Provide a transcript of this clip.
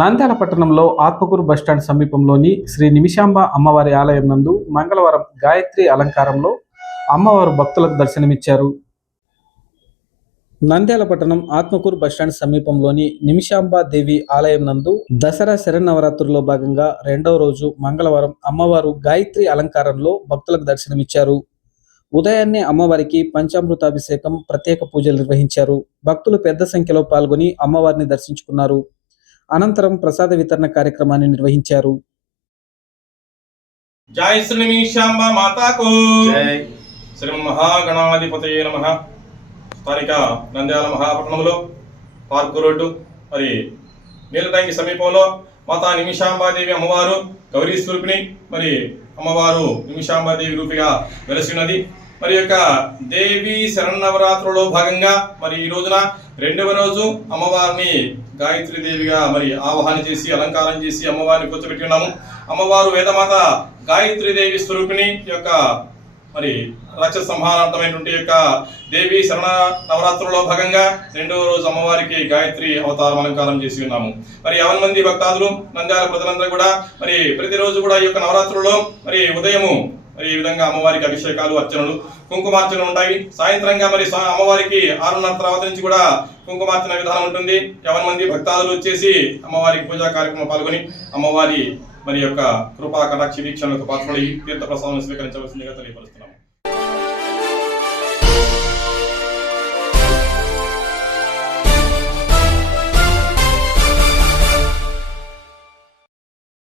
నంద్యాల పట్టణంలో ఆత్మకూరు బస్టాండ్ సమీపంలోని శ్రీ నిమిషాంబ అమ్మవారి ఆలయం నందు మంగళవారం గాయత్రి అలంకారంలో అమ్మవారు భక్తులకు దర్శనమిచ్చారు. నంద్యాల పట్టణం ఆత్మకూరు బస్టాండ్ సమీపంలోని నిమిషాంబ దేవి ఆలయం నందు దసరా శరన్నవరాత్రుల్లో భాగంగా రెండవ రోజు మంగళవారం అమ్మవారు గాయత్రి అలంకారంలో భక్తులకు దర్శనమిచ్చారు. ఉదయాన్నే అమ్మవారికి పంచామృతాభిషేకం ప్రత్యేక పూజలు నిర్వహించారు. భక్తులు పెద్ద సంఖ్యలో పాల్గొని అమ్మవారిని దర్శించుకున్నారు. అనంతరం ప్రసాద వితరణ కార్యక్రమాన్ని నిర్వహించారు. జై శ్రీ నిమిషాంబ మాతాకు శ్రీ మహాగణాధిపతయే నమ. స్థానిక నంద్యాల మహాపట్నంలో పార్కు రోడ్డు మరి నీలటంకి సమీపంలో మాతా నిమిషాంబాదేవి అమ్మవారు గౌరీ స్వరూపిణి మరి అమ్మవారు నిమిషాంబాదేవి రూపిగా వెలసినది మరి యొక్క దేవి శరణవరాత్రులో భాగంగా మరి ఈ రోజున రెండవ రోజు అమ్మవారిని గాయత్రి దేవిగా మరి ఆవాహన చేసి అలంకారం చేసి అమ్మవారిని కూర్చోబెట్టి ఉన్నాము అమ్మవారు వేదమాత గాయత్రి దేవి స్వరూపిణి యొక్క మరి రక్ష సంహారార్థమైనటువంటి యొక్క దేవి శరణ నవరాత్రుల్లో భాగంగా రెండవ రోజు అమ్మవారికి గాయత్రి అవతారం అలంకారం చేసి ఉన్నాము. మరి యావన్ మంది భక్తాదులు నంద్యాల ప్రజలందరూ కూడా మరి ప్రతిరోజు కూడా ఈ యొక్క నవరాత్రులలో మరి ఉదయము మరి ఈ విధంగా అమ్మవారికి అభిషేకాలు అర్చనలు కుంకుమార్చనలు ఉంటాయి. సాయంత్రంగా మరి అమ్మవారికి ఆరున్నర తర్వాత నుంచి కూడా కుంకుమార్చన విధానం ఉంటుంది. ఎవరి మంది భక్తాదులు వచ్చేసి అమ్మవారికి పూజా కార్యక్రమం పాల్గొని అమ్మవారి మరి యొక్క కృపా కటాక్ష వీక్షణలకు పాల్పడి తీర్థ ప్రసాదం స్వీకరించవలసిందిగా తెలియపరుస్తున్నాము.